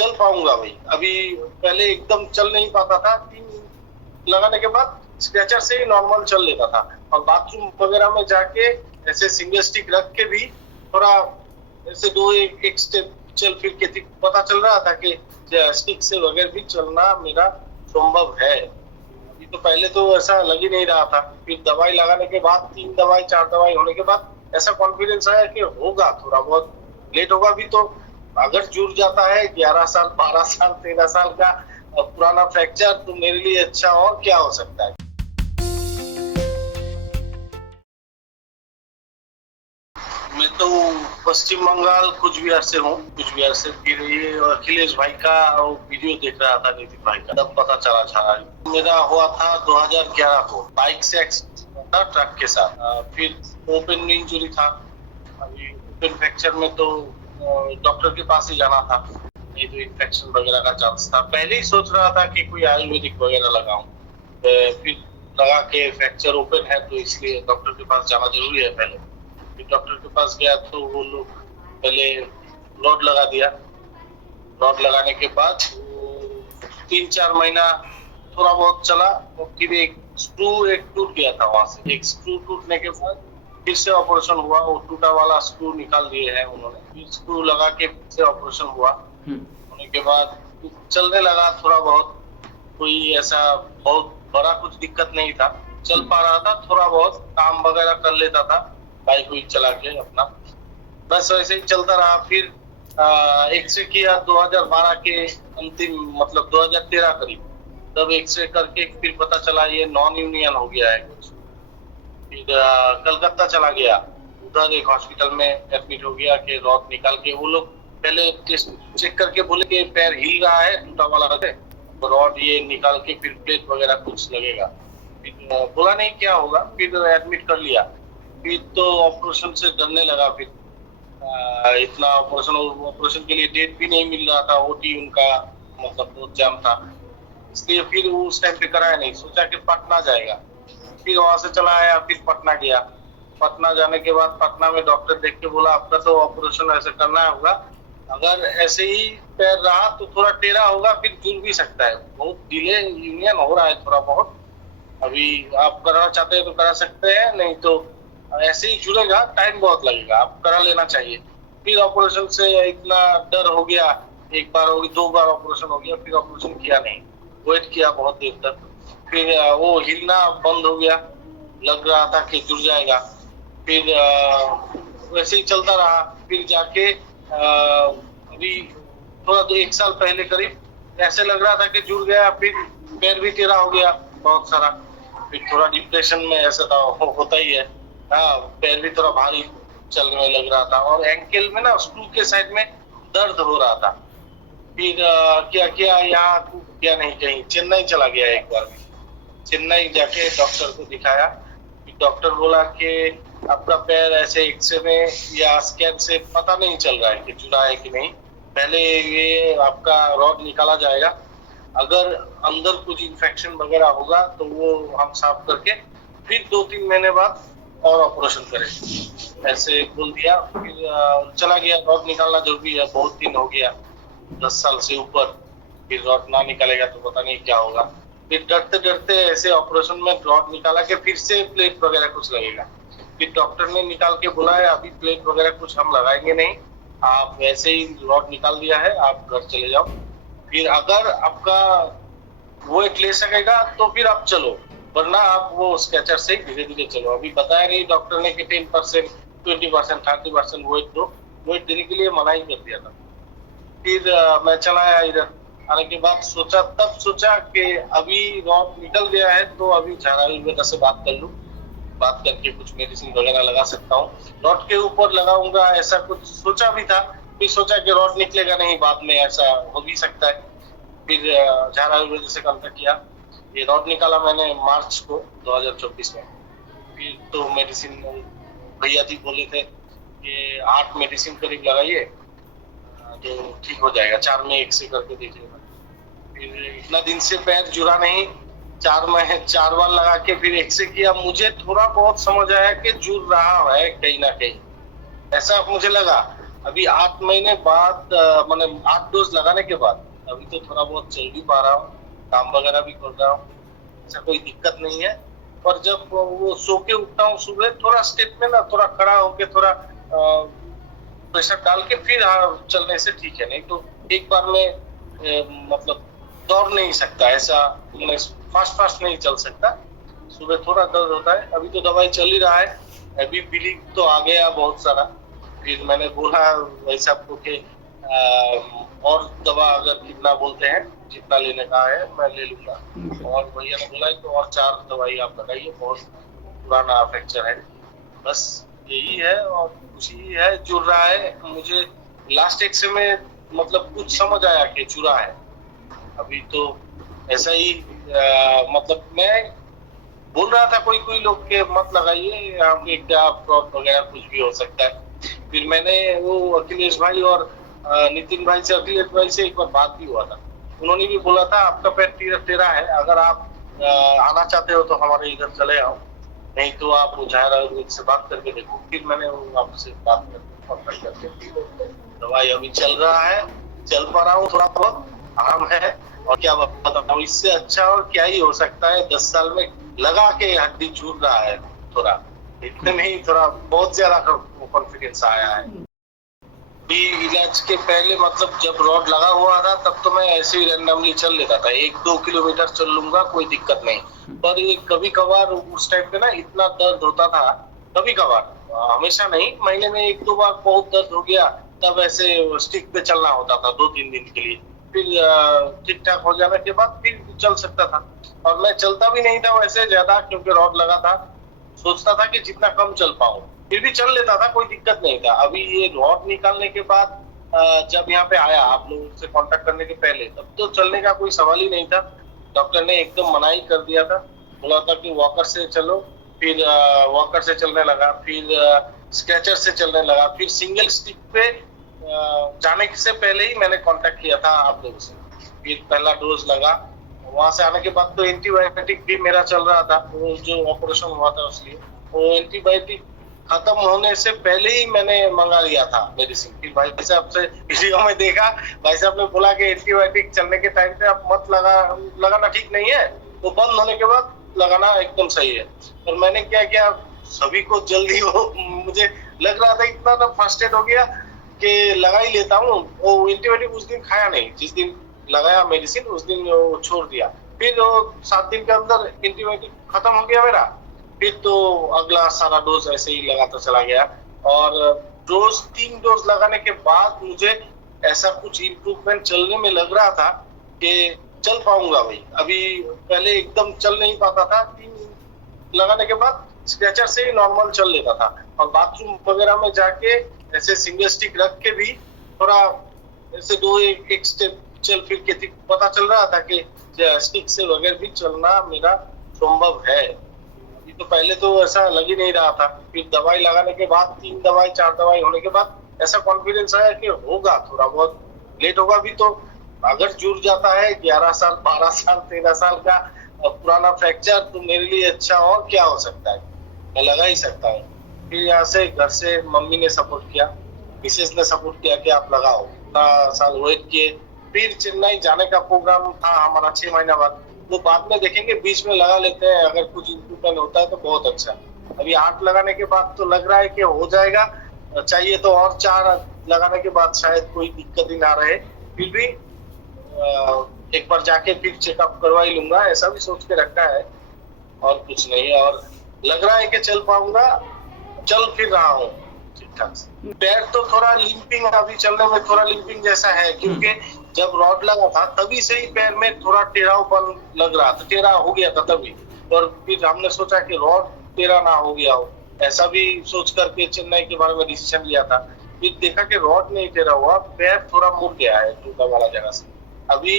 चल पाऊंगा भाई। अभी पहले एकदम चल नहीं पाता था, 3 लगाने के बाद स्ट्रेचर से ही नॉर्मल चल लेता था। और बाथरूम वगैरह में जाके ऐसे सिंगल स्टिक रख के भी थोड़ा ऐसे एक स्टेप चल फिर के पता चल रहा था कि स्टिक से वगैरह भी चलना मेरा संभव है। अभी तो पहले तो ऐसा लग ही नहीं रहा था। फिर दवाई लगाने के बाद 3 दवाई 4 दवाई होने के बाद ऐसा कॉन्फिडेंस आया कि होगा, थोड़ा बहुत लेट होगा भी तो। अगर जुड़ जाता है 11 साल 12 साल 13 साल का पुराना फ्रैक्चर, तो मेरे लिए अच्छा और क्या हो सकता है। मैं तो पश्चिम बंगाल कुछ बिहार से हूँ। कुछ बिहार से फिर ये अखिलेश भाई का वीडियो देख रहा था, नितिन भाई का, तब पता चला था। मेरा हुआ था 2011 को, बाइक से एक्सीडेंट हुआ था ट्रक के साथ। फिर ओपन इंजुरी था। अभी ओपन फ्रैक्चर में तो डॉक्टर के पास ही जाना था, नहीं तो इन्फेक्शन वगैरह का चांस था। पहले ही सोच रहा था कि कोई आयुर्वेदिक वगैरह लगाऊं, फिर लगा के फ्रैक्चर ओपन है तो इसलिए डॉक्टर के पास जाना जरूरी है। पहले डॉक्टर के पास गया तो वो लोग पहले रॉड लगा दिया। रॉड लगाने के बाद 3-4 महीना थोड़ा बहुत चला, और फिर एक स्क्रू टूट गया था। वहां से एक स्क्रू टूटने के बाद फिर से ऑपरेशन हुआ। वो टूटा वाला स्क्रू निकाल दिए हैं उन्होंने, फिर स्क्रू लगा के फिर से ऑपरेशन हुआ। होने के बाद चलने लगा थोड़ा बहुत। कोई ऐसा बहुत बड़ा कुछ दिक्कत नहीं था, चल पा रहा था, थोड़ा बहुत काम वगैरह कर लेता था, बाइक वाइक चला के अपना, बस वैसे ही चलता रहा। फिर एक्सरे किया 2012 के अंतिम, मतलब 2013 करीब, तब एक्सरे करके फिर पता चला ये नॉन यूनियन हो गया है कुछ। फिर कलकत्ता चला गया, उधर एक हॉस्पिटल में एडमिट हो गया कि रॉड निकाल के वो लोग पहले टेस्ट चेक करके बोले कि पैर हिल रहा है टूटा वाला है, तो रॉड ये निकाल के फिर प्लेट वगैरह कुछ लगेगा। फिर बोला नहीं क्या होगा, फिर एडमिट कर लिया। फिर तो ऑपरेशन से डरने लगा। फिर इतना ऑपरेशन के लिए डेट भी नहीं मिल रहा था। ओटी उनका मतलब बहुत जाम था, इसलिए फिर वो उस टाइम पे कराया नहीं। सोचा कि पटना जाएगा, फिर वहां से चला आया, फिर पटना गया। पटना जाने के बाद पटना में डॉक्टर देख के बोला आपका तो ऑपरेशन ऐसे करना होगा, अगर ऐसे ही पैर रहा तो थोड़ा टेढ़ा होगा, फिर जुड़ भी सकता है, बहुत डिले यूनियन हो रहा है थोड़ा बहुत। अभी आप कराना चाहते हैं तो करा सकते हैं, नहीं तो ऐसे ही जुड़ेगा, टाइम बहुत लगेगा, आप करा लेना चाहिए। फिर ऑपरेशन से इतना डर हो गया, एक बार हो गया, 2 बार ऑपरेशन हो गया, फिर ऑपरेशन किया नहीं, वेट किया बहुत देर तक। फिर वो हिलना बंद हो गया, लग रहा था कि जुड़ जाएगा। फिर वैसे ही चलता रहा। फिर जाके अभी थोड़ा 1 साल पहले करीब ऐसे लग रहा था कि जुड़ गया, फिर पैर भी टेढ़ा हो गया बहुत सारा। फिर थोड़ा डिप्रेशन में ऐसा था, होता ही है। हाँ, पैर भी थोड़ा भारी चलने में लग रहा था, और एंकल में ना स्क्रू के साइड में दर्द हो रहा था। फिर क्या किया, यहाँ क्या नहीं, कहीं चेन्नई चला गया एक बार। चेन्नई जाके डॉक्टर को दिखाया। डॉक्टर बोला कि आपका पैर ऐसे एक्सरे में या स्कैन से पता नहीं चल रहा है कि जुड़ा है कि नहीं, पहले ये आपका रॉड निकाला जाएगा, अगर अंदर कुछ इन्फेक्शन वगैरह होगा तो वो हम साफ करके फिर 2-3 महीने बाद और ऑपरेशन करें, ऐसे बोल दिया। फिर चला गया। रॉड निकालना जरूरी है, बहुत दिन हो गया, 10 साल से ऊपर। फिर रॉड ना निकालेगा तो पता नहीं क्या होगा। फिर डरते डरते ऐसे ऑपरेशन में रॉड निकाला के फिर से प्लेट वगैरह कुछ लगेगा। फिर डॉक्टर ने निकाल के बुलाया, अभी प्लेट वगैरह कुछ हम लगाएंगे नहीं, आप वैसे ही रॉड निकाल दिया है, आप घर चले जाओ। फिर अगर आपका वेट ले सकेगा तो फिर आप चलो, वरना आप वो स्ट्रेचर से धीरे धीरे चलो। अभी बताया नहीं डॉक्टर ने कि 10%, 20%, 30% वेट दो, वेट देने के लिए मना ही कर दिया था। फिर मैं चला आया इधर। आने के बाद सोचा कि अभी रॉड निकल गया है तो अभी झाड़ा आयुर्वेदा से बात कर लूं, बात करके कुछ मेडिसिन वगैरह लगा सकता हूँ। रॉड के ऊपर लगाऊंगा ऐसा कुछ सोचा भी था, फिर सोचा कि रॉड निकलेगा नहीं, बाद में ऐसा हो भी सकता है। फिर झाड़ा आयुर्वेदा से कांटेक्ट किया, ये रॉड निकाला मैंने मार्च को 2024 में। फिर तो मेडिसिन भैया जी बोले थे कि 8 मेडिसिन करीब लगाइए तो ठीक हो जाएगा, 4 में एक्सरे करके देखिएगा। फिर इतना दिन से पैर जुड़ा नहीं, 4 बार लगा के फिर एक्सरे किया, मुझे थोड़ा बहुत समझ आया कि जुड़ रहा है कहीं ना कहीं, ऐसा मुझे लगा। अभी 8 महीने बाद मैंने 8 डोज लगाने के बाद अभी तो थोड़ा बहुत चल भी पा रहा हूँ, काम वगैरह भी कर रहा हूँ, ऐसा कोई दिक्कत नहीं है। और जब वो सो के उठता हूँ सुबह, थोड़ा स्टेप में ना थोड़ा खड़ा होके थोड़ा प्रेशर डाल के फिर चलने से ठीक है, नहीं तो एक बार में मतलब दौड़ नहीं सकता, ऐसा मैं फास्ट फास्ट नहीं चल सकता। सुबह थोड़ा दर्द होता है, अभी तो दवाई चल ही रहा है। अभी बिलीव तो आ गया बहुत सारा। फिर मैंने बोला भाई साहब को कि और दवा अगर कितना बोलते हैं, जितना लेने का है मैं ले लूंगा। और भैया ने बोला तो और 4 दवाई आप लगाइए, बहुत पुराना फ्रैक्चर है। बस यही है और कुछ ही है, जुड़ रहा है। मुझे लास्ट एक्सरे में मतलब कुछ समझ आया कि चूरा है। अभी तो ऐसा ही मतलब मैं बोल रहा था कोई कोई लोग के मत लगाइए, यहाँ पे क्या फ्रॉड वगैरह कुछ भी हो सकता है। फिर मैंने वो अखिलेश भाई और नितिन भाई से, अखिलेश भाई से एक बार बात भी हुआ था। उन्होंने भी बोला था आपका पैर टेढ़ा है, अगर आप आना चाहते हो तो हमारे इधर चले आओ, नहीं तो आप मुझाहिर आयुर्वेद से बात करके देखो। फिर मैंने आपसे बात करके कॉन्टेक्ट करके दवाई अभी चल रहा है, चल पा रहा हूँ, थोड़ा बहुत आराम है। और क्या बताऊँ, इससे अच्छा और क्या ही हो सकता है। 10 साल में लगा के हड्डी छूट रहा है, थोड़ा इतने में ही थोड़ा बहुत ज्यादा कॉन्फिडेंस आया है। भी इलाज के पहले मतलब जब रॉड लगा हुआ था तब तो मैं ऐसे ही रैंडमली चल लेता था, 1-2 किलोमीटर चल लूंगा, कोई दिक्कत नहीं। पर ये कभी कभार उस टाइम पे ना इतना दर्द होता था, कभी कभार, हमेशा नहीं, महीने में 1-2 बार बहुत दर्द हो गया, तब ऐसे स्टिक पे चलना होता था 2-3 दिन के लिए। फिर ठीक ठाक हो जाने के बाद फिर चल सकता था। और मैं चलता भी नहीं था वैसे ज्यादा, क्योंकि रॉड लगा था। सोचता था कि जितना कम चल पाऊं, फिर भी चल लेता था, कोई दिक्कत नहीं था। अभी ये रॉड निकालने के बाद जब यहाँ पे आया आप लोगों से कांटेक्ट करने के पहले, तब तो चलने का कोई सवाल ही नहीं था। डॉक्टर ने एकदम मना ही कर दिया था, बोला था कि वॉकर से चलो। फिर वॉकर से चलने लगा, फिर स्ट्रेचर से चलने लगा, फिर सिंगल स्टिक पे जाने से पहले ही मैंने कांटेक्ट किया था आप लोगों से। फिर पहला डोज लगा, वहां से आने के बाद तो एंटीबायोटिक भी मेरा चल रहा था, वो जो ऑपरेशन हुआ था उसलिए। वो एंटीबायोटिक खत्म होने से पहले ही मैंने मंगा लिया था मेडिसिन। फिर भाई साहब से वीडियो में देखा, भाई साहब ने बोला कि एंटीबायोटिक चलने के टाइम पे आप मत लगाना ठीक नहीं है, वो बंद होने के बाद लगाना एकदम सही है। और मैंने क्या किया, सभी को जल्दी वो मुझे लग रहा था, इतना तो फर्स्ट एड हो गया कि लगा ही लेता हूँ। वो एंटीबायोटिक उस दिन खाया नहीं, जिस दिन लगाया मेडिसिन उस दिन वो छोड़ दिया। फिर 7 दिन के अंदर एंटीबायोटिक खत्म हो गया मेरा। फिर तो अगला सारा डोज ऐसे ही लगाता चला गया। और 3 डोज लगाने के बाद मुझे ऐसा कुछ इम्प्रूवमेंट चलने में लग रहा था कि चल पाऊंगा भाई। अभी पहले एकदम चल नहीं पाता था, 3 लगाने के बाद स्ट्रेचर से ही नॉर्मल चल लेता था। और बाथरूम वगैरह में जाके ऐसे सिंगल स्टिक रख के भी थोड़ा ऐसे 1 स्टेप चल फिर के पता चल रहा था कि स्टिक से वगैरह भी चलना मेरा संभव है। अभी तो पहले तो ऐसा लग ही नहीं रहा था। फिर दवाई लगाने के बाद 3 दवाई 4 दवाई होने के बाद ऐसा कॉन्फिडेंस आया कि होगा, थोड़ा बहुत लेट होगा भी तो। अगर जुड़ जाता है 11 साल 12 साल 13 साल का पुराना फ्रैक्चर, तो मेरे लिए अच्छा और क्या हो सकता है, मैं लगा ही सकता हूँ। फिर यहाँ से घर से मम्मी ने सपोर्ट किया, मिसेस ने सपोर्ट किया कि आप लगाओ। 12 साल वेट किए। फिर चेन्नई जाने का प्रोग्राम था हमारा 6 महीना बाद, वो बाद में देखेंगे, बीच में लगा लेते हैं, अगर कुछ इम्प्रूवमेंट होता है तो बहुत अच्छा। अभी 8 लगाने के बाद तो लग रहा है कि हो जाएगा, चाहिए तो और 4 लगाने के बाद शायद कोई दिक्कत ही ना रहे। फिर भी एक बार जाके फिर चेकअप करवा ही लूंगा, ऐसा भी सोच के रखा है, और कुछ नहीं। और लग रहा है कि चल पाऊंगा, चल फिर रहा हूँ ठीक ठाक से। पैर तो थोड़ा लिंपिंग, अभी चलने में थोड़ा लिंपिंग जैसा है, क्योंकि जब रॉड लगा था तभी से ही पैर में थोड़ा टेढ़ापन लग रहा था, टेढ़ा हो गया था तभी। और फिर हमने सोचा कि रॉड टेढ़ा ना हो गया हो, ऐसा भी सोच करके चेन्नई के बारे में डिसीजन लिया था। फिर देखा कि रॉड नहीं टेढ़ा हुआ, पैर थोड़ा मुड़ गया है टूटा वाला जगह से। अभी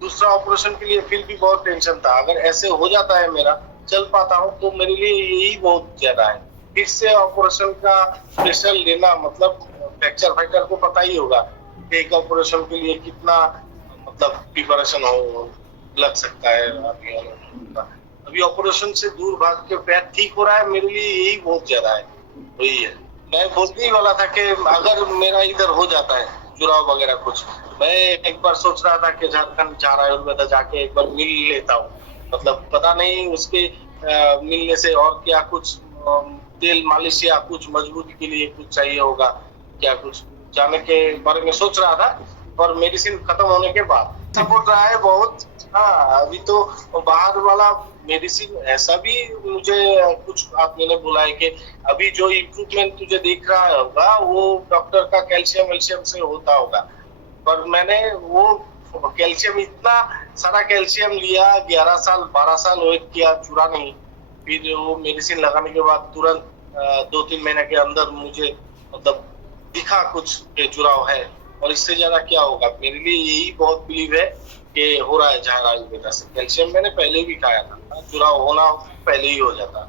दूसरा ऑपरेशन के लिए फिर भी बहुत टेंशन था, अगर ऐसे हो जाता है मेरा, चल पाता हूँ, तो मेरे लिए यही बहुत ज्यादा है। फिर से ऑपरेशन का प्रेशर लेना, मतलब फ्रैक्चर फाइटर को पता ही होगा कि एक ऑपरेशन के लिए कितना मतलब प्रिपरेशन हो लग सकता है। अभी ऑपरेशन से दूर भाग के पैर ठीक हो रहा है, मेरे लिए यही बहुत ज्यादा है, वही है मैं बोलने ही वाला था कि अगर मेरा इधर हो जाता है जुड़ाव वगैरह कुछ, मैं एक बार सोच रहा था कि झारखंड झाड़ा आयुर्वेदा जाके एक बार मिल लेता हूँ। मतलब पता नहीं उसके मिलने से और क्या कुछ तेल मालिश या कुछ मजबूती के लिए कुछ चाहिए होगा, क्या कुछ जाने के बारे में सोच रहा था। और मेडिसिन खत्म होने के बाद सपोर्ट रहा है बहुत। हाँ, अभी तो बाहर वाला मेडिसिन ऐसा भी मुझे कुछ आदमी ने बोला है कि अभी जो इम्प्रूवमेंट तुझे दिख रहा होगा वो डॉक्टर का कैल्शियम वैल्शियम से होता होगा। पर मैंने वो कैल्शियम इतना सारा कैल्शियम लिया, 11 साल 12 साल वेट किया, जुड़ा नहीं। फिर वो मेडिसिन लगाने के बाद तुरंत 2-3 महीने के अंदर मुझे मतलब दिखा कुछ के जुड़ाव है। और इससे ज्यादा क्या होगा, मेरे लिए यही बहुत बिलीव है कि हो रहा है झाड़ा आयुर्वेदा से। कैल्शियम मैंने पहले भी खाया था, जुड़ाव होना पहले ही हो जाता।